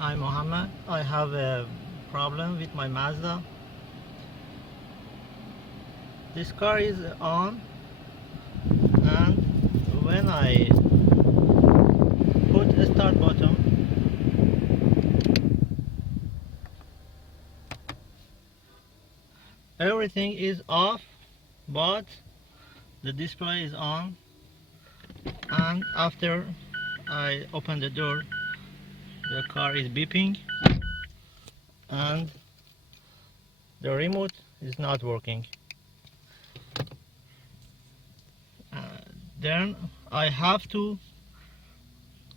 I'm Mohammed. I have a problem with my Mazda. This car is on, and when I put a start button, everything is off, but the display is on. And after I open the door, the car is beeping and the remote is not working. Then I have to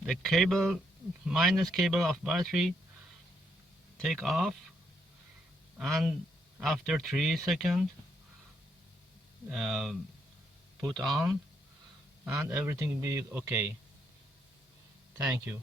the cable minus cable of battery take off, and after 3 seconds put on, and everything will be okay. Thank you.